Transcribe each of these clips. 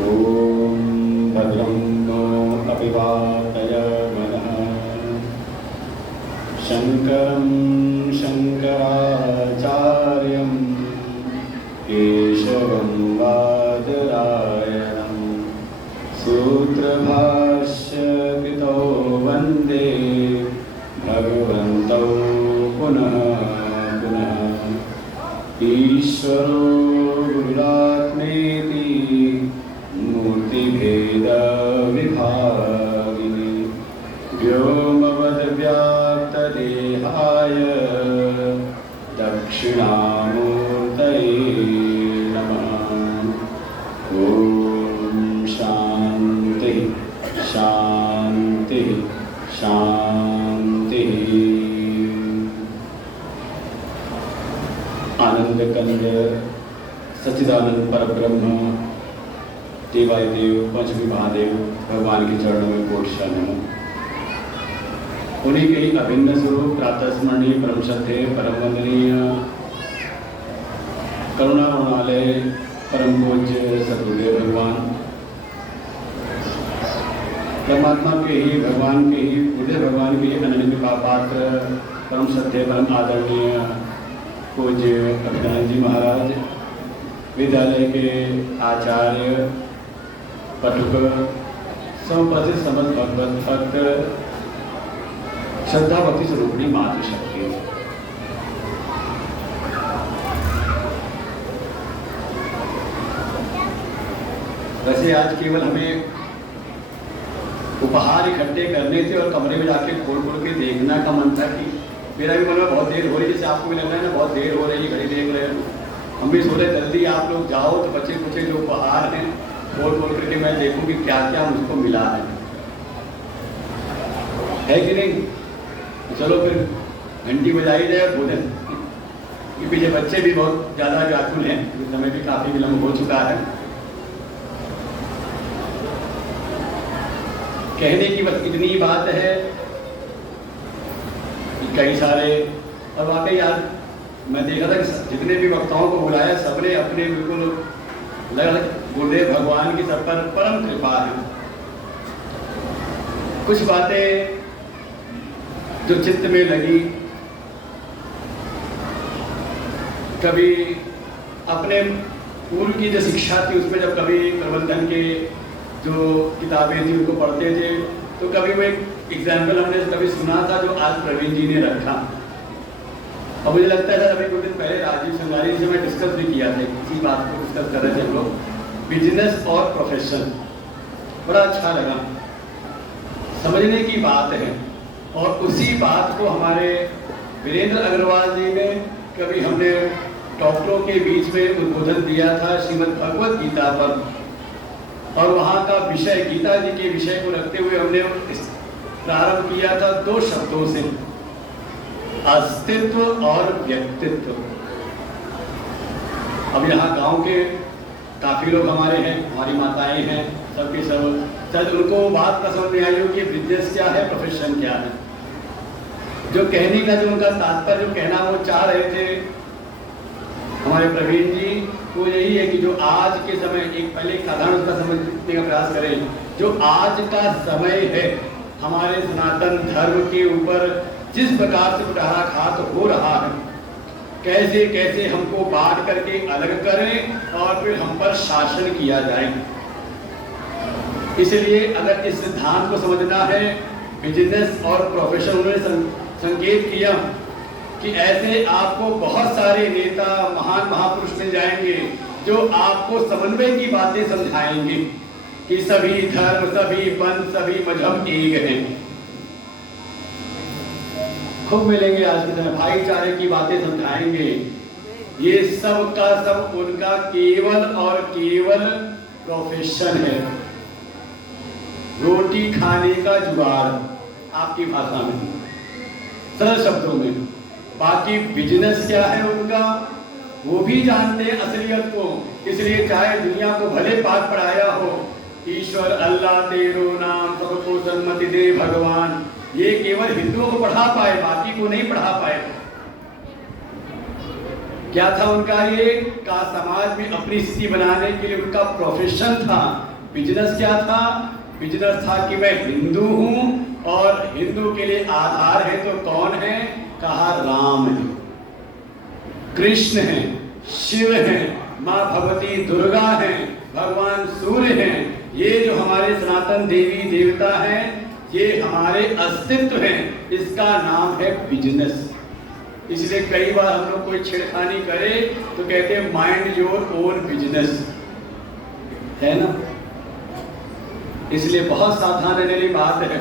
ॐ भद्रं नो अभिवादयमनः शङ्करं शङ्कराचार्यं केशवं बादरायणं सूत्रभाष्यकृतौ वन्दे भगवन्तौ पुनः पुनः। ईश्वरो गुरुरात्मेति मूर्तिभेदविभागिने व्योमवद्व्याप्तदेहाय दक्षिणामूर्तये नमः। ॐ शान्ति शान्ति शान्ति। आनंद कंद सच्चिदानंद परब्रह्म देवादिदेव पंचमी महादेव भगवान के चरणों में कोट शरण। उन्हीं के ही अभिन्न स्वरूप प्रातः स्मरणीय परम श्रद्धेय परम वंदनीय करुणा करुणालय परम पूज्य सद्गुरुदेव भगवान परमात्मा के ही भगवान के ही गुरुदेव भगवान के ही अनन्य कृपा पात्र परम श्रद्धेय परम आदरणीय पूज्य अभिनंदन जी महाराज, विद्यालय के आचार्य, पठक, समपति समझ भगवत भक्त, श्रद्धा भक्ति स्वरूपणी मातृशक्ति। वैसे आज केवल हमें उपहार इकट्ठे करने थे और कमरे में जाके खोल खोल के देखना का मन था कि मेरा भी मन में बहुत देर हो रही है, जैसे आपको भी लग रहा है ना बहुत देर हो रही है, घड़ी देख रहे हैं। हम भी सोचे जल्दी आप लोग जाओ तो बच्चे कुछ जो उपहार हैं खोल खोल करके मैं देखूं कि क्या क्या मुझको मिला है कि नहीं। तो चलो फिर घंटी बजाई जाए भोजन कि पीछे बच्चे भी बहुत ज़्यादा व्याकुल हैं, समय भी काफ़ी विलम्ब हो चुका है। कहने की बस इतनी बात है, कई सारे और वाकई यार मैं देखा था कि जितने भी वक्ताओं को बुलाया सबने अपने बिल्कुल गुरुदेव भगवान की सब पर परम कृपा है। कुछ बातें जो चित्त में लगी, कभी अपने पूर्व की जो शिक्षा थी उसमें जब कभी प्रबंधन के जो किताबें थी उनको पढ़ते थे तो कभी वो एक एग्जाम्पल हमने कभी सुना था जो आज प्रवीण जी ने रखा। और मुझे लगता है अभी कुछ दिन पहले राजीव संगारी से मैं डिस्कस भी किया था, इसी बात को डिस्कस कर रहे थे हम लोग, बिजनेस और प्रोफेशन। बड़ा अच्छा लगा, समझने की बात है। और उसी बात को हमारे वीरेंद्र अग्रवाल जी ने कभी हमने डॉक्टरों के बीच में उद्बोधन दिया था श्रीमद् भगवत गीता पर, और वहाँ का विषय गीता जी के विषय को रखते हुए हमने प्रारंभ किया था दो शब्दों से, अस्तित्व और व्यक्तित्व। अब यहाँ गांव के काफी लोग हमारे हैं, हमारी माताएं हैं, सबके सब शायद उनको बात पसंद नहीं आई हो कि बिजनेस क्या है, प्रोफेशन क्या है। जो कहने का जो उनका तात्पर्य जो कहना वो चाह रहे थे हमारे प्रवीण जी, वो यही है कि जो आज के समय एक पहले एक साधारण उसका समझने का प्रयास करें। जो आज का समय है हमारे सनातन धर्म के ऊपर जिस प्रकार से कुठाराघात हो रहा है, कैसे कैसे हमको बांट करके अलग करें और फिर हम पर शासन किया जाए। इसलिए अगर इस सिद्धांत को समझना है, बिजनेस और प्रोफेशन, उन्होंने संकेत किया कि ऐसे आपको बहुत सारे नेता महान महापुरुष मिल जाएंगे जो आपको समन्वय की बातें समझाएंगे कि सभी धर्म, सभी पंथ, सभी मजहब एक हैं। खूब मिलेंगे आज के समय, भाईचारे की बातें समझाएंगे। ये सब का सब उनका केवल और केवल प्रोफेशन है, रोटी खाने का जुगाड़, आपकी भाषा में, सरल शब्दों में। बाकी बिजनेस क्या है उनका वो भी जानते हैं असलियत को। इसलिए चाहे दुनिया को भले पाठ पढ़ाया हो, ईश्वर अल्लाह तेरो नाम सबको सन्मति दे भगवान, ये केवल हिंदुओं को पढ़ा पाए, बाकी को नहीं पढ़ा पाए। क्या था उनका ये का समाज में अपनी स्थिति बनाने के लिए उनका प्रोफेशन था। बिजनेस क्या था? बिजनेस था कि मैं हिंदू हूँ और हिंदू के लिए आधार है तो कौन है? कहा राम है, कृष्ण है, शिव है, माँ भगवती दुर्गा है, भगवान सूर्य हैं। ये जो हमारे सनातन देवी देवता हैं, ये हमारे अस्तित्व हैं। इसका नाम है बिजनेस। इसलिए कई बार हम लोग कोई छेड़खानी करे तो कहते हैं माइंड योर ओन बिजनेस, है ना। इसलिए बहुत सावधान रहने वाली बात है।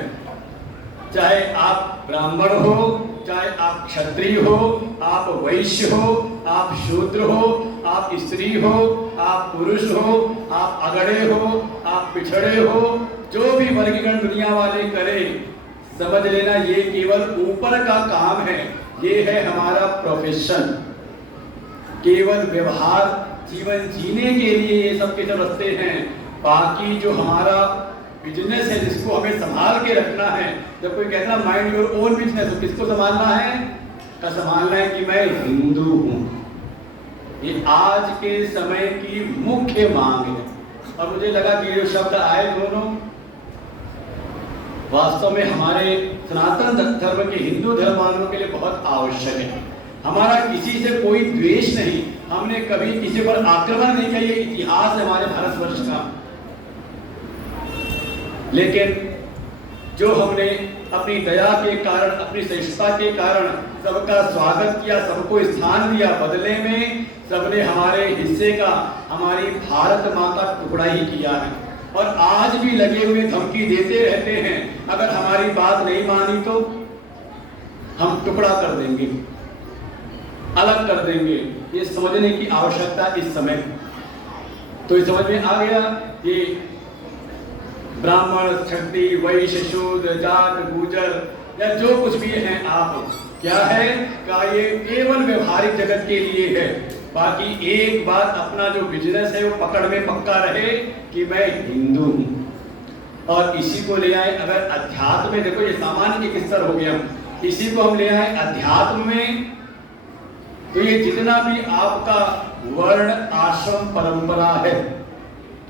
चाहे आप ब्राह्मण हो, चाहे आप क्षत्रिय हो, आप वैश्य हो, आप शूद्र हो, आप स्त्री हो, आप पुरुष हो, आप अगड़े हो, आप पिछड़े हो, जो भी वर्गीकरण दुनिया वाले करे, समझ लेना ये केवल ऊपर का काम है। ये है हमारा प्रोफेशन। केवल व्यवहार जीवन जीने के लिए ये सब के सब रास्ते हैं। बाकी जो हमारा बिजनेस है, जिसको हमें संभाल के रखना है। जब कोई कहता है माइंड योर ओन बिजनेस, तो किसको संभालना है? का संभालना है कि मैं हिंदू हूं। ये आज के समय की मुख्य मांग है। और मुझे लगा कि ये शब्द आए दोनों वास्तव में हमारे सनातन धर्म के हिंदू धर्म वालों के लिए बहुत आवश्यक है। हमारा किसी से कोई द्वेष नहीं, हमने कभी किसी पर आक्रमण नहीं किया। ये इतिहास है हमारे भारतवर्ष का। लेकिन जो हमने अपनी दया के कारण, अपनी सहिष्णुता के कारण सबका स्वागत किया, सबको स्थान दिया, बदले में सबने हमारे हिस्से का, हमारी भारत माँ का टुकड़ा ही किया है। और आज भी लगे हुए धमकी देते रहते हैं, अगर हमारी बात नहीं मानी तो हम टुकड़ा कर देंगे, अलग कर देंगे। ये समझने की आवश्यकता इस समय। तो इस समझ में आ गया ये ब्राह्मण, क्षत्रिय, वैश्य, शूद्र, जाट, गुर्जर या जो कुछ भी हैं आप, क्या है का ये केवल व्यवहारिक जगत के लिए है। बाकी एक बात, अपना जो बिजनेस है वो पकड़ में पक्का रहे कि मैं हिंदू हूं। और इसी को ले आए अगर अध्यात्म में, देखो ये सामान्य एक स्तर हो गया, इसी को हम ले आए अध्यात्म में, तो ये जितना भी आपका वर्ण आश्रम परंपरा है,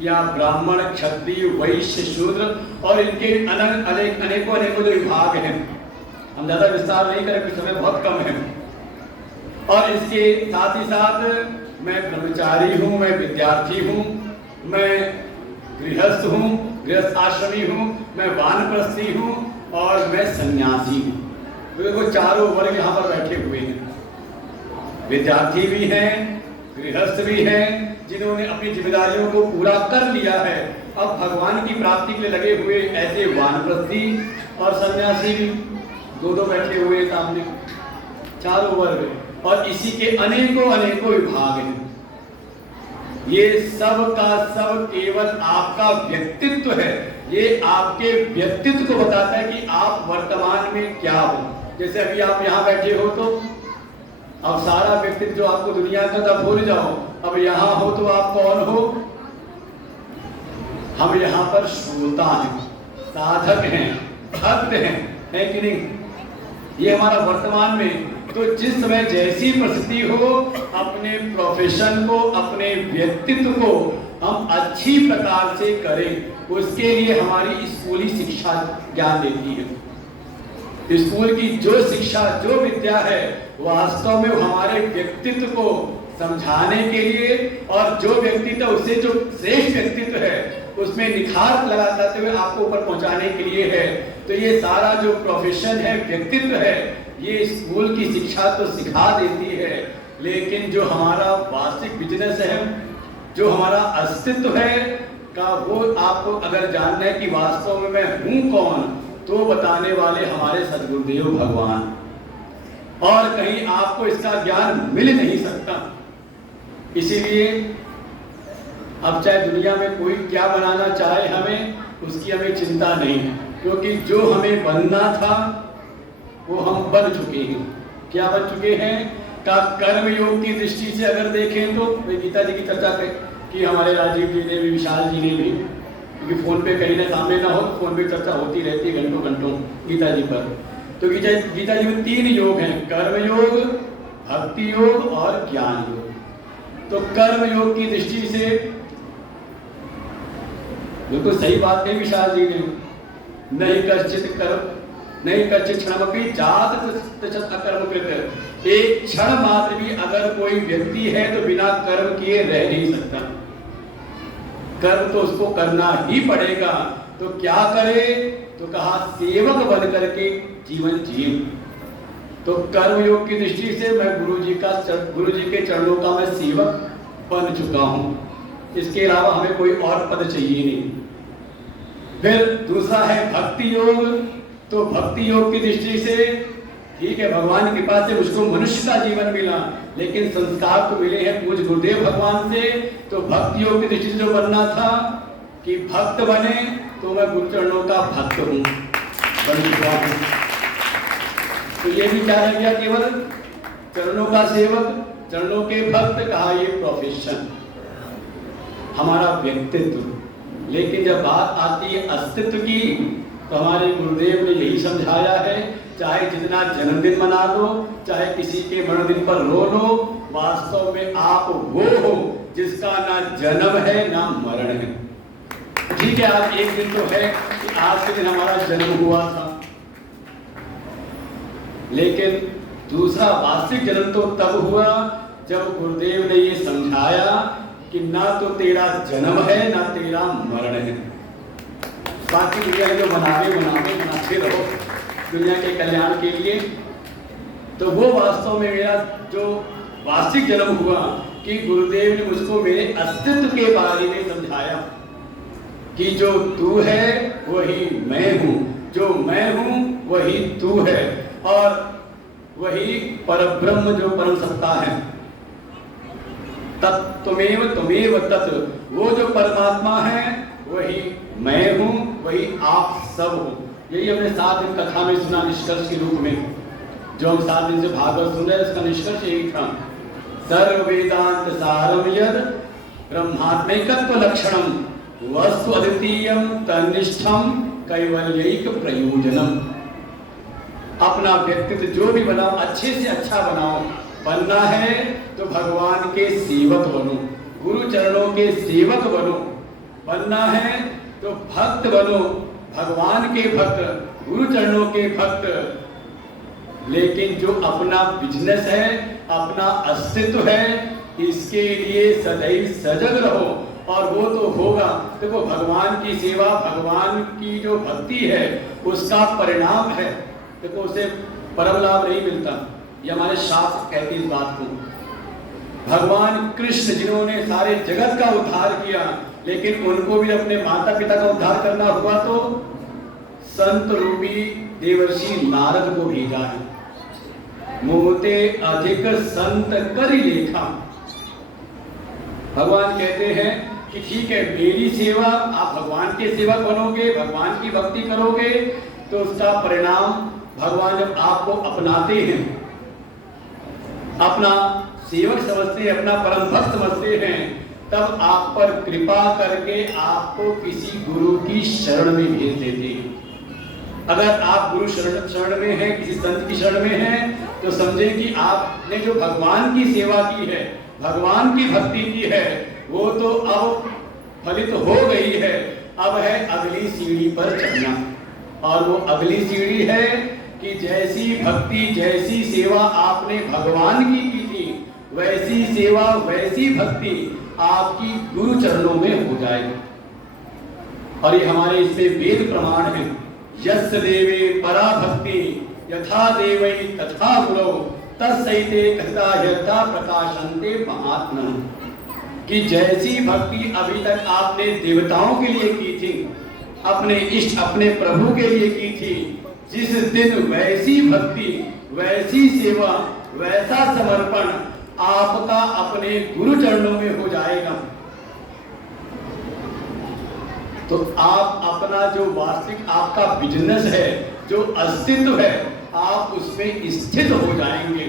या ब्राह्मण, क्षत्रिय, वैश्य, शूद्र और इनके अनेकों जो विभाग हैं, हम ज्यादा विस्तार नहीं करें, समय बहुत कम है। और इसके साथ ही साथ मैं ब्रह्मचारी हूँ, मैं विद्यार्थी हूँ, मैं गृहस्थ हूँ, गृहस्थ आश्रमी हूँ, मैं वानप्रस्थी हूँ और मैं सन्यासी हूँ। देखो चारों वर्ग यहाँ पर बैठे हुए हैं। विद्यार्थी भी हैं, गृहस्थ भी हैं, जिन्होंने अपनी जिम्मेदारियों को पूरा कर लिया है, अब भगवान की प्राप्ति के लिए लगे हुए ऐसे वानप्रस्थी और सन्यासी भी दो बैठे हुए सामने, चारों वर्ग। और इसी के अनेकों विभाग हैं। ये सब का सब केवल आपका व्यक्तित्व है। ये आपके व्यक्तित्व को बताता है कि आप वर्तमान में क्या हो। जैसे अभी आप यहाँ बैठे हो तो अब सारा व्यक्तित्व जो आपको दुनिया का था भूल जाओ, अब यहाँ हो तो आप कौन हो? हम यहाँ पर श्रोता हैं, साधक हैं, भक्त हैं, है कि नहीं? ये हमारा वर्तमान में। तो जिस समय जैसी परिस्थिति हो, अपने प्रोफेशन को, अपने व्यक्तित्व को हम अच्छी प्रकार से करें, उसके लिए हमारी स्कूली शिक्षा ज्ञान देती है। स्कूल की जो शिक्षा, जो विद्या है, वास्तव में हमारे व्यक्तित्व को समझाने के लिए, और जो व्यक्तित्व उससे जो श्रेष्ठ व्यक्तित्व है उसमें निखार लगाते हुए आपको ऊपर पहुंचाने के लिए है। तो ये सारा जो प्रोफेशन है, व्यक्तित्व है, ये स्कूल की शिक्षा तो सिखा देती है। लेकिन जो हमारा वास्तविक बिजनेस है, जो हमारा अस्तित्व है का, वो आपको अगर जानना है कि वास्तव में मैं हूं कौन, तो बताने वाले हमारे सद्गुरुदेव भगवान। और कहीं आपको इसका ज्ञान मिल नहीं सकता। इसीलिए अब चाहे दुनिया में कोई क्या बनाना चाहे, हमें उसकी हमें चिंता नहीं है, क्योंकि जो हमें बनना था वो हम बन चुके हैं। क्या बन चुके हैं? का कर्म योग की दृष्टि से अगर देखें तो गीता जी की चर्चा की हमारे राजीव जी ने भी, विशाल जी ने भी, क्योंकि फोन पे कहीं ना सामने ना हो, फोन पे चर्चा होती रहती है घंटों गीता जी पर। तो गीता जी में 3 योग हैं, कर्म योग, भक्ति योग और ज्ञान योग। तो कर्म योग की दृष्टि से बिल्कुल सही बात कही विशाल जी ने, नहीं कश्चित क्षणमपि जात तच्च अकर्मकृत्। एक क्षण मात्र भी अगर कोई व्यक्ति है तो बिना कर्म किए रह नहीं सकता, कर्म तो उसको करना ही पड़ेगा। तो क्या करे, तो कहा सेवक बन करके जीवन जिए। तो कर्म योग की दृष्टि से मैं गुरु जी के चरणों का मैं सेवक बन चुका हूं, इसके अलावा हमें कोई और पद चाहिए नहीं। फिर दूसरा है भक्ति योग। तो भक्ति योग की दृष्टि से ठीक है, भगवान की कृपा से मुझको मनुष्य का जीवन मिला, लेकिन संस्कार तो मिले हैं पूज्य गुरुदेव भगवान से। तो भक्ति योग की दृष्टि से जो बनना था कि भक्त बने, तो मैं गुरु चरणों का भक्त हूं, बन चुका हूं। तो ये भी क्या रह गया, केवल चरणों का सेवक, चरणों के भक्त, कहा ये प्रोफेशन, हमारा व्यक्तित्व। लेकिन जब बात आती है अस्तित्व की, तो हमारे गुरुदेव ने यही समझाया है, चाहे जितना जन्मदिन मना लो, चाहे किसी के मरणदिन पर रो लो, वास्तव में आप वो हो जिसका ना जन्म है ना मरण है। ठीक है, आज एक दिन तो है कि आज के दिन हमारा जन्म हुआ था, लेकिन दूसरा वास्तविक जन्म तो तब हुआ जब गुरुदेव ने ये समझाया कि ना तो तेरा जन्म है ना तेरा मरण है। बाकी दुनिया जो बनाते रहो दुनिया के कल्याण के लिए। तो वो वास्तव में मेरा जो वास्तविक जन्म हुआ कि गुरुदेव ने मुझको मेरे अस्तित्व के बारे में समझाया कि जो तू है वही मैं हूँ, जो मैं हूँ वही तू है, और वही परब्रह्म जो परम सत्ता है, तत्त्वमेव त्वमेव तत्, वो जो परमात्मा है वही मैं हूँ, वही आप सब हो। यही हमने 7 दिन कथा में सुना निष्कर्ष के रूप में, जो हम 7 दिन से भागवत सुन रहे हैं, इसका निष्कर्ष यही था, सर्व वेदांत सारम यद ब्रह्मात्मैकत्व लक्षणम वस्तु अद्वितीयम तन्निष्ठम कैवल्यैक प्रयोजनम। अपना व्यक्तित्व जो भी बनाओ अच्छे से अच्छा बनाओ, बनना है तो भगवान के सेवक बनो, गुरु चरणों के सेवक बनो, बनना है तो भक्त बनो, भगवान के भक्त, गुरु चरणों के भक्त। लेकिन जो अपना बिजनेस है, अपना अस्तित्व है, इसके लिए सदैव सजग रहो, और वो तो होगा। देखो भगवान की सेवा, भगवान की जो भक्ति है उसका परिणाम है, देखो उसे परम लाभ नहीं मिलता, ये हमारे शास्त्र कहते इस बात को। भगवान कृष्ण जिन्होंने सारे जगत का उद्धार किया, लेकिन उनको भी अपने माता पिता का उद्धार करना हुआ तो संत रूपी देवर्षि नारद को भेजा है, मोहते अधिक संत करि लेखा। भगवान कहते हैं कि ठीक है, मेरी सेवा, आप भगवान के सेवक बनोगे, भगवान की भक्ति करोगे, तो उसका परिणाम भगवान जब आपको अपनाते हैं, अपना सेवक समझते हैं, अपना परम भक्त समझते हैं, तब आप पर कृपा करके आपको किसी गुरु की शरण में भेज देते हैं। अगर आप गुरु शरण में हैं, किसी संत की शरण में हैं, तो समझें कि आपने जो भगवान की सेवा की है, भगवान की भक्ति की है, वो तो अब फलित हो गई है। अब है अगली सीढ़ी पर चढ़ना, और वो अगली सीढ़ी है कि जैसी भक्ति, जैसी सेवा आपने भगवान की थी, वैसी सेवा, वैसी भक्ति आपकी गुरु चरणों में हो जाएगी। और ये हमारे इसमें वेद प्रमाण है, यस्य देवे परा भक्ति यथा देवै तथा गुरौ तत्सैते कथा यथा प्रकाशन्ते महात्मन। कि जैसी भक्ति अभी तक आपने देवताओं के लिए की थी, अपने इष्ट, अपने प्रभु के लिए की थी, जिस दिन वैसी भक्ति, वैसी सेवा, वैसा समर्पण आपका अपने गुरु चरणों में हो जाएगा, तो आप अपना जो वास्तविक आपका बिजनेस है, जो अस्तित्व है, आप उसमें स्थित हो जाएंगे।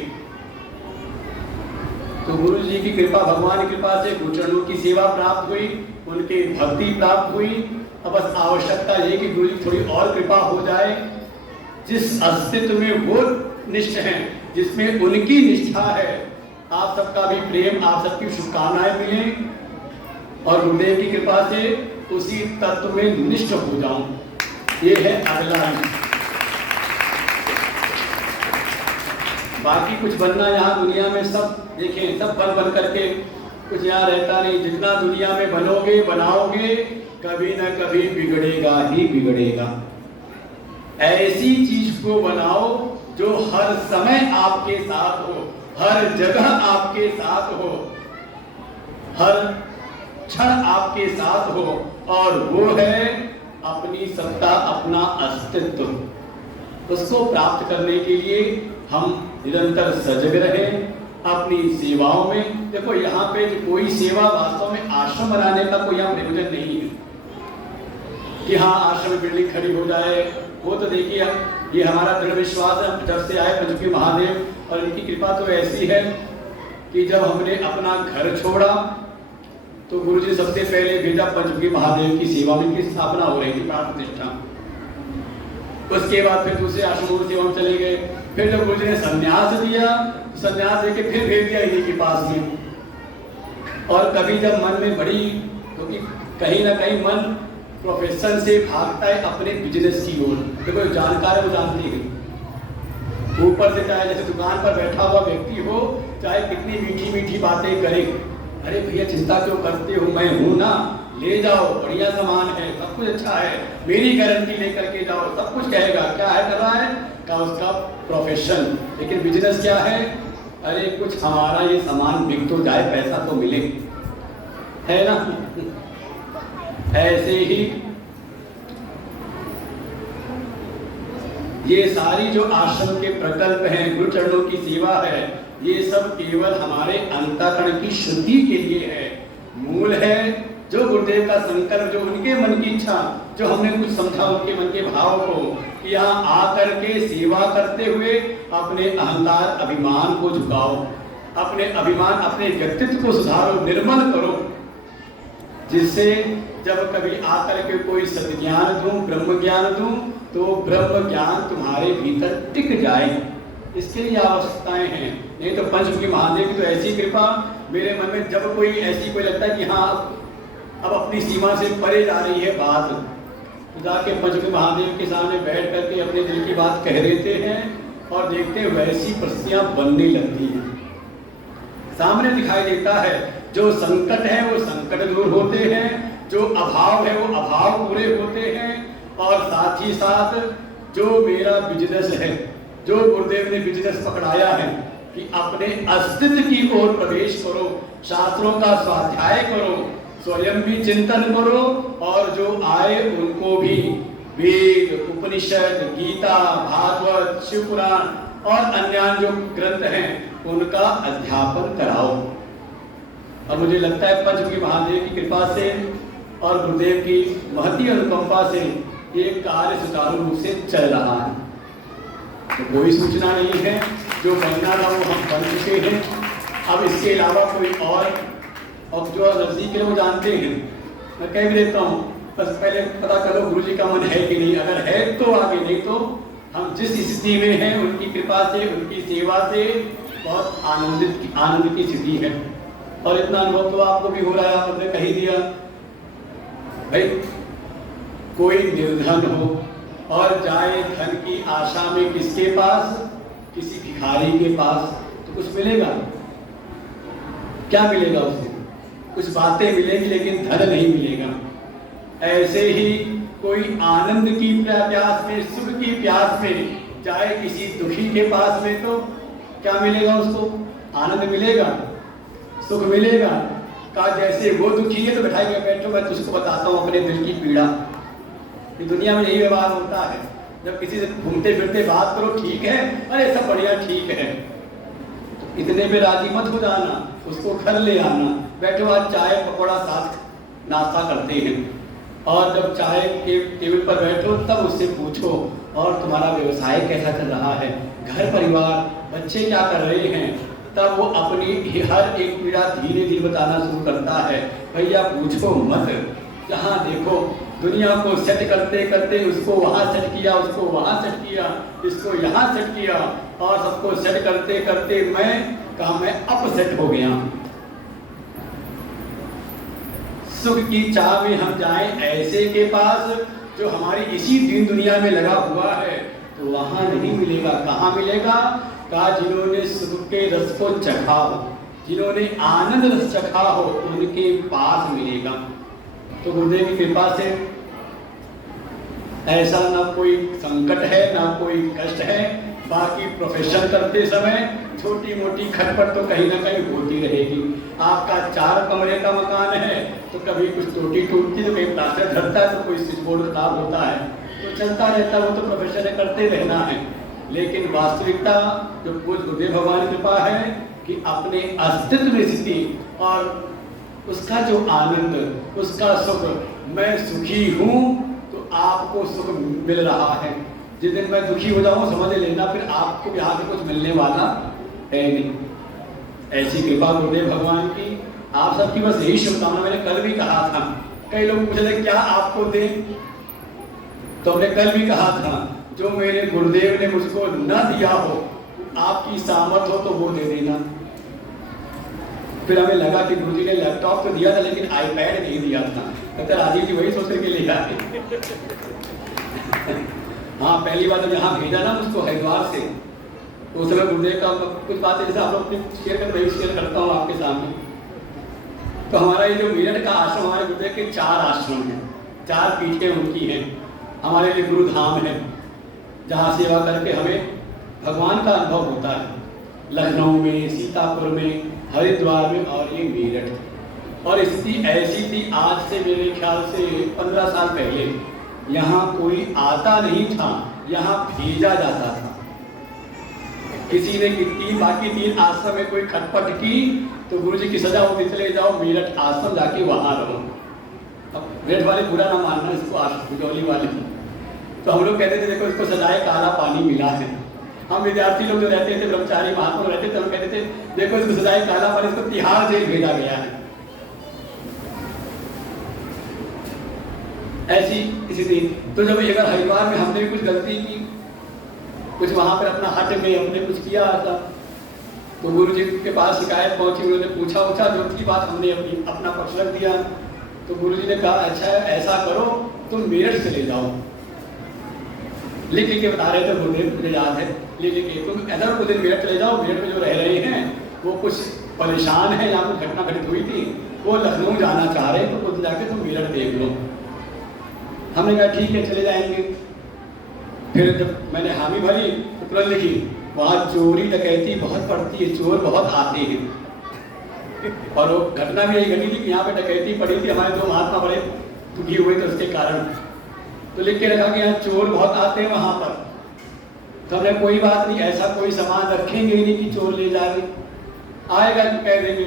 तो गुरु जी की कृपा, भगवान की कृपा से गुरु चरणों की सेवा प्राप्त हुई, उनकी भक्ति प्राप्त हुई। अब बस आवश्यकता ये कि गुरु जी थोड़ी और कृपा हो जाए, जिस अस्तित्व में वो निष्ठ हैं, जिसमें उनकी निष्ठा है, आप सबका भी प्रेम, आप सबकी शुभकामनाएं मिलें और गुरुदेव की कृपा से उसी तत्व में निष्ठ हो जाऊं, ये है अगला। बाकी कुछ बनना यहाँ दुनिया में सब देखें, सब बन करके कुछ यहाँ रहता नहीं। जितना दुनिया में बनोगे बनाओगे, कभी ना कभी बिगड़ेगा ही बिगड़ेगा। ऐसी चीज को बनाओ जो हर समय आपके साथ हो, हर जगह आपके साथ हो, हर क्षण आपके साथ हो, और वो है अपनी सत्ता, अपना अस्तित्व। उसको प्राप्त करने के लिए हम निरंतर सजग रहें अपनी सेवाओं में। देखो यहाँ पे कोई सेवा वास्तव में आश्रम बनाने का कोई यहाँ प्रयोजन नहीं है कि हाँ आश्रम बिल्डिंग खड़ी हो जाए। वो तो देखिए ये हमारा दृढ़ विश्वास है, जब से आए पंचमुखी महादेव और इनकी कृपा तो ऐसी है कि जब हमने अपना घर छोड़ा तो गुरुजी सबसे पहले भेजा पंचमुखी महादेव की सेवा में, की स्थापना हो रही थी, प्राण प्रतिष्ठा। उसके बाद फिर दूसरे आश्रमों की सेवा में चले गए। फिर जब गुरुजी ने संन्यास दिया, संन्यास देके फिर भेज दिया इन्हीं के पास में। और कभी जब मन में बड़ी, क्योंकि कहीं ना कहीं मन प्रोफेशन से भागता है अपने बिजनेस की ओर। देखो जानकार है वो जानती है, ऊपर से चाहे जैसे दुकान पर बैठा हुआ व्यक्ति हो, चाहे कितनी मीठी मीठी बातें करे, अरे भैया चिंता क्यों करते हो, मैं हूं ना, ले जाओ, बढ़िया सामान है, सब कुछ अच्छा है, मेरी गारंटी लेकर के जाओ, सब कुछ कहेगा। क्या है कर रहा है का उसका प्रोफेशन। लेकिन बिजनेस क्या है, अरे कुछ हमारा ये सामान बिक तो जाए, पैसा तो मिले, है ना। ऐसे ही ये सारी जो आश्रम के प्रकल्प हैं, गुरु चरणों की सेवा है, ये सब केवल हमारे अंतःकरण की शुद्धि के लिए है। मूल है जो गुरुदेव का संकल्प, जो उनके मन की इच्छा, जो हमने कुछ समझा उनके मन के भाव को, कि यहाँ आकर के सेवा करते हुए अपने अहंकार अभिमान को झुकाओ, अपने अभिमान, अपने व्यक्तित्व को सुधारो, निर्मल करो, जिससे जब कभी आकर के कोई सत्ज्ञान दूं, ब्रह्म ज्ञान दूं, तो ब्रह्म ज्ञान तुम्हारे भीतर टिक जाए। इसके लिए आवश्यकताएं हैं। नहीं तो पंचमुखी महादेव की तो ऐसी कृपा, मेरे मन में जब कोई ऐसी कोई लगता है कि हाँ अब अपनी सीमा से परे जा रही है बात, तो जाके पंचमुखी महादेव के सामने बैठ करके अपने दिल की बात कह देते हैं और देखते हैं वैसी परिस्थितियां बनने लगती हैं, सामने दिखाई देता है। जो संकट है वो संकट दूर होते हैं, जो अभाव है वो अभाव पूरे होते हैं, और साथ ही साथ जो मेरा बिजनेस है, जो गुरुदेव ने बिजनेस पकड़ाया है कि अपने अस्तित्व की ओर प्रवेश करो, शास्त्रों का स्वाध्याय करो, स्वयं भी चिंतन करो, और जो आए उनको भी वेद, उपनिषद, गीता, भागवत, शिव पुराण और अन्य जो ग्रंथ हैं उनका अध्यापन कराओ। और मुझे लगता है पंचमुखी महादेव की कृपा से और गुरुदेव की महती अनुकंपा से ये कार्य सुचारू रूप से चल रहा है। तो कोई सूचना नहीं है, जो बनना था वो हम बन चुके हैं। अब इसके अलावा कोई और जो नजदीक है वो जानते हैं, मैं कह भी देता हूँ, बस पहले पता करो गुरुजी का मन है कि नहीं, अगर है तो आगे, नहीं तो हम जिस स्थिति में हैं उनकी कृपा से, उनकी सेवा से बहुत आनंद की स्थिति है। और इतना अनुभव तो आपको भी हो रहा है, आपने कह ही दिया भाई, कोई निर्धन हो और जाए धन की आशा में किसके पास, किसी भिखारी के पास, तो कुछ मिलेगा? क्या मिलेगा उसे? कुछ बातें मिलेगी लेकिन धन नहीं मिलेगा। ऐसे ही कोई आनंद की प्यास में, सुख की प्यास में जाए किसी दुखी के पास में, तो क्या मिलेगा उसको? आनंद मिलेगा, सुख मिलेगा। का जैसे वो दुखी है तो बैठाएगा, बैठो मैं तुझको बताता हूँ अपने दिल की पीड़ा। ये दुनिया में यही व्यवहार होता है, जब किसी से घूमते फिरते बात करो, ठीक है, अरे सब बढ़िया ठीक है, तो इतने पे राजी मत हो जाना, उसको घर ले आना, बैठो आज चाय पकौड़ा साथ नाश्ता करते हैं, और जब चाय के टेबल पर बैठो तब उससे पूछो और तुम्हारा व्यवसाय कैसा चल रहा है, घर परिवार बच्चे क्या कर रहे हैं, तब वो अपनी हर एक पीड़ा धीरे धीरे बताना शुरू करता है। भैया पूछो मत, जहाँ देखो दुनिया को सेट करते करते उसको वहाँ सेट किया, उसको वहाँ सेट किया, इसको यहाँ सेट किया, और सबको सेट करते करते मैं कहा मैं अपसेट हो गया। सुख की चाह में हम जाएं ऐसे के पास जो हमारी इसी दिन दुनिया में लगा हुआ है, तो वहां नहीं मिलेगा। कहाँ मिलेगा? कहा जिन्होंने सुख के रस को चखा हो, जिन्होंने आनंद रस चखा हो, उनके पास मिलेगा। तो गुरुदेव की कृपा से ऐसा ना कोई संकट है ना कोई कष्ट है। बाकी प्रोफेशन करते समय छोटी मोटी खटपट तो कहीं ना कहीं होती रहेगी। आपका 4 कमरे का मकान है तो कभी कुछ टूटी टूटती, तो कहीं प्लास्टर झड़ता है, तो कोई स्विच बोर्ड खराब होता है, तो चलता रहता, वो तो प्रोफेशन है, करते रहना है। लेकिन वास्तविकता जो पूज्य गुरुदेव भगवान की कृपा है कि अपने अस्तित्व में स्थिति और उसका जो आनंद, उसका सुख, मैं सुखी हूँ तो आपको सुख मिल रहा है। जिस दिन मैं दुखी हो जाऊँ समझ लेना फिर आपको यहाँ से कुछ मिलने वाला है नहीं। ऐसी कृपा गुरुदेव भगवान की आप सबकी बस यही शुभकामना। मैंने कल भी कहा था, कई लोग पूछ रहे क्या आपको दे, तो हमने कल भी कहा था जो मेरे गुरुदेव ने मुझको न दिया हो, आपकी सामर्थ हो तो वो दे देना। फिर हमें लगा कि गुरुजी ने लैपटॉप तो दिया था लेकिन आईपैड नहीं दिया था। कहते राजीव जी वही सोच के लिए आए। हाँ, पहली बार जब यहाँ भेजा ना मुझको हरिद्वार से, तो उस समय गुरुदेव का कुछ बातें जैसे आप लोग शेयर कर, मैं शेयर करता हूँ आपके सामने। तो हमारा ये जो मेरठ का आश्रम, हमारे गुरुदेव के 4 आश्रम हैं, 4 पीठें उनकी हैं। हमारे लिए गुरु धाम है जहाँ सेवा करके हमें भगवान का अनुभव होता है। लखनऊ में, सीतापुर में, हरिद्वार में और ये मेरठ। और स्थिति ऐसी थी आज से मेरे ख्याल से 15 साल पहले, यहाँ कोई आता नहीं था, यहाँ भेजा जाता था। किसी ने बाकी 3 आश्रम में कोई खटपट की तो गुरुजी की सजा होती, चले जाओ मेरठ आश्रम जाके वहाँ रहो। अब मेरठ वाले बुरा ना मानना इसको, आश्रम वाले। तो हम लोग कहते थे देखो इसको सजाए काला पानी मिला है। हम विद्यार्थी लोग जो रहते थे, ब्रह्मचारी महात्मा रहते थे, हम कहते थे देखो इसको सजाए काला पानी, इसको तिहाड़ जेल भेजा गया है। ऐसी स्थिति। तो जब अगर हरिद्वार में हमने भी कुछ गलती की, कुछ वहां पर अपना हट में हमने कुछ किया था, तो गुरु जी के पास शिकायत पहुंची, उन्होंने पूछा जो थी बात, हमने अपना पक्ष रख दिया। तो गुरु जी ने कहा अच्छा ऐसा करो तुम मेरठ चले जाओ। लिख के बता रहे थे गुरुदेव, मुझे याद है, लिख के तुम ऐसा कुछ दिन मेरठ चले जाओ, मेरठ में जो रह रहे हैं वो कुछ परेशान है, यहाँ कुछ घटना घटित हुई थी, वो लखनऊ जाना चाह रहे हैं, तो कुछ जाके तुम मेरठ देख लो। हमने कहा ठीक है चले जाएंगे। फिर जब मैंने हामी भरी तो तुरंत लिखी वहाँ चोरी डकैती बहुत पड़ती है, चोर बहुत आते हैं। और वो घटना भी यही घटी थी कि यहाँ पे डकैती पड़ी थी, हमारे 2 महात्मा बड़े दुखी हुए थे उसके कारण। तो लिख के रखा कि यहाँ चोर बहुत आते हैं वहाँ पर। तो हमने कोई बात नहीं, ऐसा कोई सामान रखेंगे ही नहीं कि चोर ले जाएंगे, आएगा तो कह देंगे।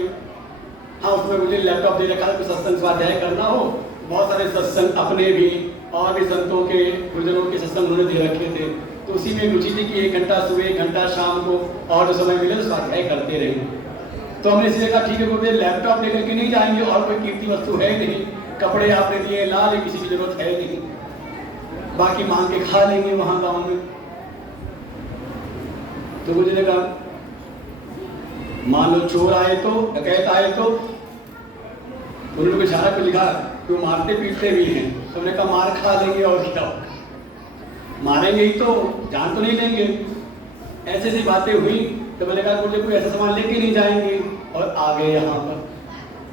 हाँ, उसमें मुझे लैपटॉप दे रखा है, कुछ सत्संग स्वाध्याय करना हो, बहुत सारे सत्संग अपने भी और भी संतों के गुरुजनों के सत्संग उन्होंने दे रखे थे। तो उसी में रुचि थी कि 1 घंटा सुबह 1 घंटा शाम को और जो समय मिले तो स्वाध्याय करते रहे। तो हमने इसलिए कहा ठीक है गुरुदेव लैपटॉप लेकर के नहीं जाएंगे, और कोई कीमती वस्तु है नहीं, कपड़े आपने दिए ला ले, किसी की जरूरत है नहीं, बाकी मांग के खा लेंगे वहां गाँव में। तो मुझे लगा मान लो चोर आए तो, डकैत आए तो उन्होंने इशारा पे लिखा कि वो मारते पीटते भी हैं। तो हमने कहा मार खा लेंगे और क्या, मारेंगे ही तो, जान तो नहीं लेंगे। ऐसी ऐसी बातें हुई। तो मैंने कहा मुझे कोई ऐसा सामान लेके नहीं जाएंगे, और आ गए यहाँ पर।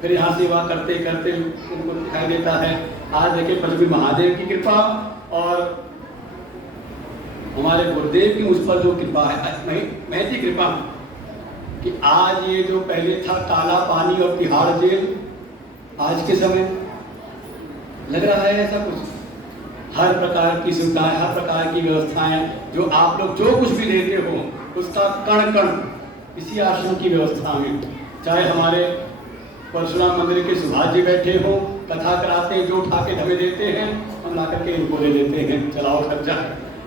फिर यहाँ सेवा करते करते उनको दिखाई देता है। आज देखिए पंचमी महादेव की कृपा और हमारे गुरुदेव की मुझ पर जो कृपा है, महती कृपा, कि आज ये जो पहले था काला पानी और तिहाड़ जेल, आज के समय लग रहा है ऐसा कुछ। हर प्रकार की सुविधाएं, हर प्रकार की व्यवस्थाएं, जो आप लोग जो कुछ भी लेते हो उसका कण कण इसी आश्रम की व्यवस्था में। चाहे हमारे परशुराम मंदिर के सुभाष जी बैठे हो, कथा कराते हैं, जो उठा के हमें देते हैं हम ला करके इनको दे देते हैं, चलाओ खर्चा।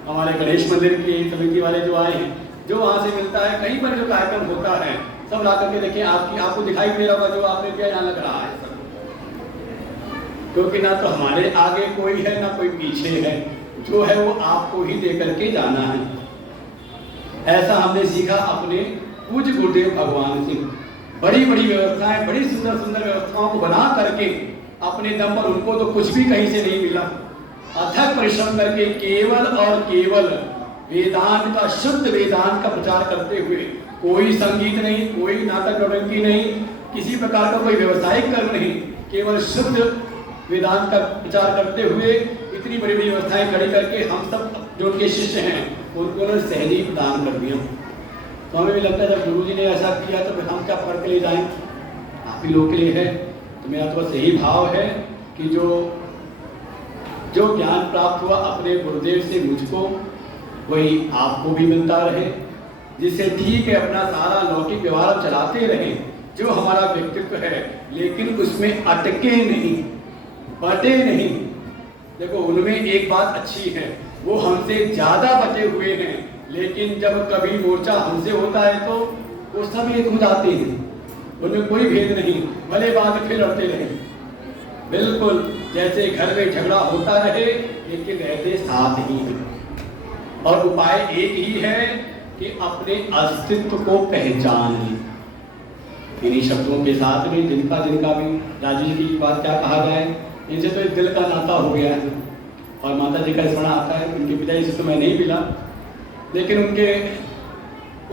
हमारे गणेश मंदिर की समिति वाले जो आए हैं, जो वहाँ से मिलता है, कहीं पर जो कार्यक्रम होता है सब ला करके देखिए, आपको दिखाई दे रहा होगा जो आपने दिया यहाँ लग रहा है सब। क्योंकि ना तो हमारे आगे कोई है ना कोई पीछे है, जो है वो आपको ही दे करके जाना है। ऐसा हमने सीखा अपने पूज्य गुरुदेव भगवान सिंह। बड़ी बड़ी व्यवस्थाएं, बड़ी सुंदर सुंदर व्यवस्थाओं को बना करके अपने दम पर, उनको तो कुछ भी कहीं से नहीं मिला, अथक परिश्रम करके केवल और केवल वेदांत का, शुद्ध वेदांत का प्रचार करते हुए, कोई संगीत नहीं, कोई नाटक नौटंकी नहीं, किसी प्रकार का कोई व्यवसायिक कर्म नहीं, केवल शुद्ध वेदांत का प्रचार करते हुए इतनी बड़ी बड़ी व्यवस्थाएं खड़ी करके हम सब जो उनके शिष्य हैं उनको उन्होंने सहजी दान कर दिया। तो हमें भी लगता है जब गुरु जी ने ऐसा किया तो फिर हम क्या पढ़ के ले जाएं, आप ही लोग के लिए है। तो मेरा तो बस यही भाव है कि जो ज्ञान प्राप्त हुआ अपने गुरुदेव से मुझको, वही आपको भी मिलता रहे, जिससे ठीक है अपना सारा लौकिक व्यवहार चलाते रहें, जो हमारा व्यक्तित्व है, लेकिन उसमें अटके नहीं, बटे नहीं। देखो उनमें एक बात अच्छी है, वो हमसे ज्यादा बटे हुए हैं, लेकिन जब कभी मोर्चा हमसे होता है तो वो सब एक हो जाते हैं, उनमें कोई भेद नहीं, भले बाद में फिर लड़ते रहे। बिल्कुल जैसे घर में झगड़ा होता रहे लेकिन रहते साथ ही हैं। और उपाय एक ही है कि अपने अस्तित्व को पहचान लें। इन्हीं शब्दों के साथ में जिनका भी राजू जी की बात क्या कहा जाए, इनसे तो एक दिल का नाता हो गया है। और माता जी का स्मरण आता है, उनके पिताजी से तो मैं नहीं मिला, लेकिन उनके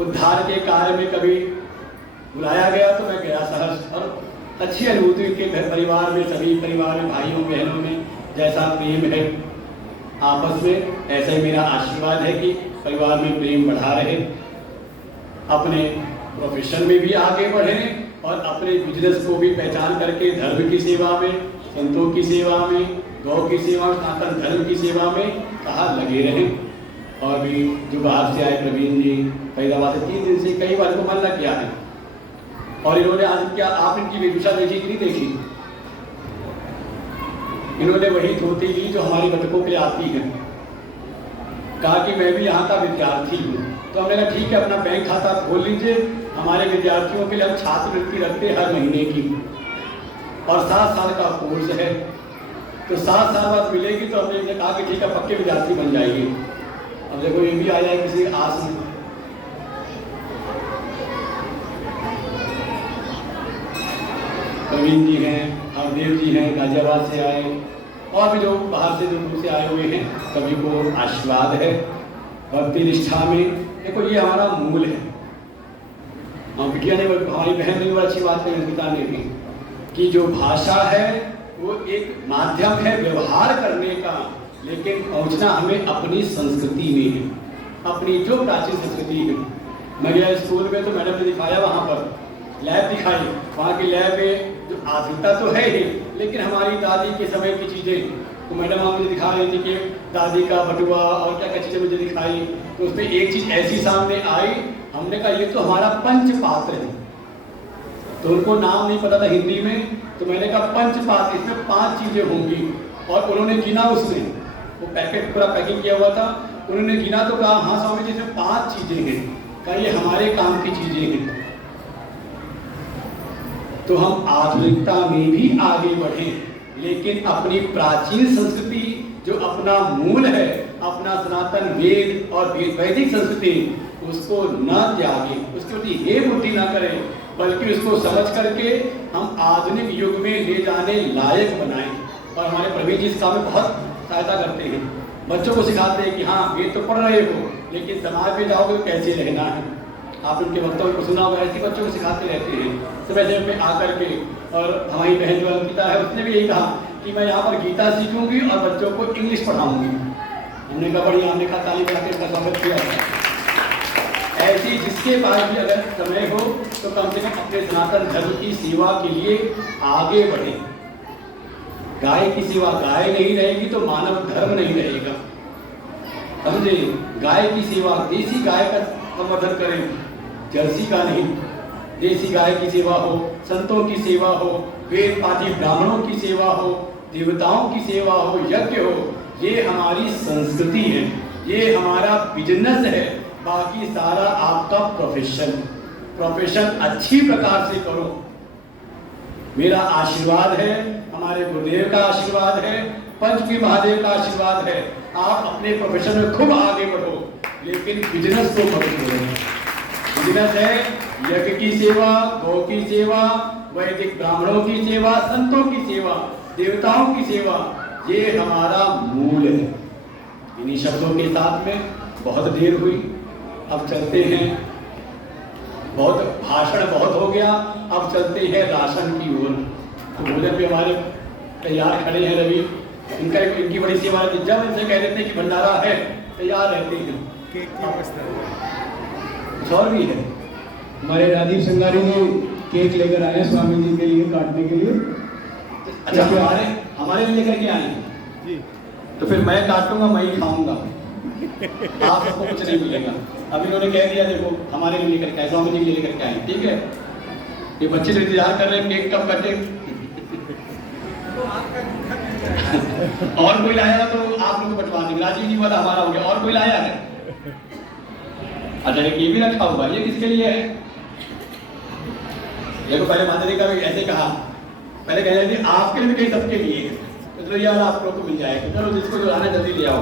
उद्धार के कार्य में कभी बुलाया गया तो मैं गया सहर्ष, और अच्छी अनुभूति उनके घर परिवार में, सभी परिवार में, भाइयों बहनों में जैसा प्रेम है आपस में, ऐसा ही मेरा आशीर्वाद है कि परिवार में प्रेम बढ़ा रहे, अपने प्रोफेशन में भी आगे बढ़े और अपने बिजनेस को भी पहचान करके धर्म की सेवा में, संतों की सेवा में, गौ की सेवा, सनातन धर्म की सेवा में कहा लगे रहें। और भी जो बाहर से आए प्रवीण जी फरीदाबाद से 3 दिन से कई बार को मन लग गया है, और इन्होंने आज क्या आप इनकी वेशभूषा देखी नहीं देखी, इन्होंने वही धोती ली जो हमारी बतखों के लिए आती है। कहा कि मैं भी यहाँ का विद्यार्थी हूँ, तो हमने कहा ठीक है अपना बैंक खाता खोल लीजिए, हमारे विद्यार्थियों के लिए हम छात्रवृत्ति रखते हर महीने की, और 7 साल का कोर्स है, तो 7 साल बाद मिलेगी। तो हमने इनसे कहा कि ठीक है पक्के विद्यार्थी बन जाएंगे। अब देखो ये भी आ जाए किसी आस में। प्रवीण जी हैं, हरदेव जी हैं, गाजियाबाद से आए, और भी जो बाहर से जो दूर से आए हुए हैं, सभी को आशीर्वाद है भक्ति निष्ठा में। देखो ये हमारा मूल है। बिटिया ने, हमारी बहन ने बड़ी अच्छी बात कही, पिता ने भी, कि जो भाषा है वो एक माध्यम है व्यवहार करने का, लेकिन पहुंचना हमें अपनी संस्कृति में है, अपनी जो प्राचीन संस्कृति है। मैं गया स्कूल में तो मैडम ने दिखाया, वहाँ पर लैब दिखाई, वहाँ की लैब में जो आधुनिकता तो है ही, लेकिन हमारी दादी के समय की चीज़ें, तो मैडम आप मुझे दिखा रही थी कि दादी का बटुआ और क्या क्या चीज़ें मुझे दिखाई, तो उसमें एक चीज़ ऐसी सामने आई, हमने कहा ये तो हमारा पंचपात्र है। तो उनको नाम नहीं पता था हिंदी में, तो मैंने कहा पंचपात्र, इसमें 5 चीज़ें होंगी, और उन्होंने गिना, उसमें वो पैकेट पूरा पैकिंग किया हुआ था, उन्होंने गिना तो कहा हाँ स्वामी जी इसमें 5 चीज़ें हैं, कहा ये हमारे काम की चीज़ें हैं। तो हम आधुनिकता में भी आगे बढ़ें, लेकिन अपनी प्राचीन संस्कृति जो अपना मूल है, अपना सनातन वेद और वैदिक संस्कृति, उसको न त्यागें, उसके प्रति हे बुद्धि न करें, बल्कि उसको समझ करके हम आधुनिक युग में ले जाने लायक बनाएं। और हमारे प्रवीण जी इस काम में बहुत सहायता करते हैं, बच्चों को सिखाते हैं कि हाँ वेद तो पढ़ रहे हो, लेकिन समाज में जाओगे तो कैसे रहना है। आप उनके वक्तव्य को सुना होगा, ऐसे बच्चों को सिखाते रहते हैं समय समय में आकर के। और हमारी बहन जो अंकिता है, उसने भी यही कहा कि मैं यहाँ पर गीता सीखूंगी और बच्चों को इंग्लिश पढ़ाऊंगी। हमने कहा बढ़िया, हमने कहा ताली बजा के इसका स्वागत किया। ऐसी जिसके पास भी अगर समय हो तो कम से कम अपने सनातन धर्म की सेवा के लिए आगे बढ़े। गाय की सेवा गाय नहीं रहेगी तो मानव धर्म नहीं रहेगा, समझे। गाय की सेवा, देसी गाय का संवर्धन करें, जर्सी का नहीं। देसी गाय की सेवा हो, संतों की सेवा हो, वेद पाठी ब्राह्मणों की सेवा हो, देवताओं की सेवा हो, यज्ञ हो, ये हमारी संस्कृति है, ये हमारा बिजनेस है। बाकी सारा आपका प्रोफेशन अच्छी प्रकार से करो। मेरा आशीर्वाद है, हमारे गुरुदेव का आशीर्वाद है, पंचमी महादेव का आशीर्वाद है। आप अपने प्रोफेशन में खूब आगे बढ़ो, लेकिन बिजनेस को मत छोड़ो। बिजनेस है यज्ञ की सेवा, गौ की सेवा, वैदिक ब्राह्मणों की सेवा, संतों की सेवा, देवताओं की सेवा, ये हमारा मूल है। इन्हीं शब्दों के साथ में बहुत देर हुई, अब चलते हैं। बहुत भाषण बहुत हो गया, अब चलते हैं राशन की ओर। तो भोजन भी हमारे तैयार खड़े हैं रवि, इनकी बड़ी सेवा है। जब इनसे कह देते हैं कि भंडारा है, तैयार रहते हैं। कुछ और भी है, हमारे राजीव संगारी जी केक लेकर आए हैं स्वामी जी के लिए काटने के लिए। अच्छा हमारे लिए लेकर के आए हैं जी। तो फिर मैं काटूंगा, मैं ही खाऊंगा, आप सबको कुछ नहीं मिलेगा। अब इन्होंने कह दिया देखो हमारे लिए लेकर के आए, स्वामी जी के लिए लेकर के आए, ठीक है। ये बच्चे तो इंतजार कर रहे हैं केक कब कटे। और कोई लाया तो आप लोग बंटवा देंगे, राजीव जी वाला हमारा हो गया। और कोई लाया है? अच्छा ये भी रखा हुआ, ये किसके लिए है? देखो पहले माता जी का ऐसे कहा, पहले कह रहे थे आपके लिए भी कहीं सबके लिए, तो यार आप लोग को मिल जाएगा। चलो जिसको जो आना जल्दी ले आओ।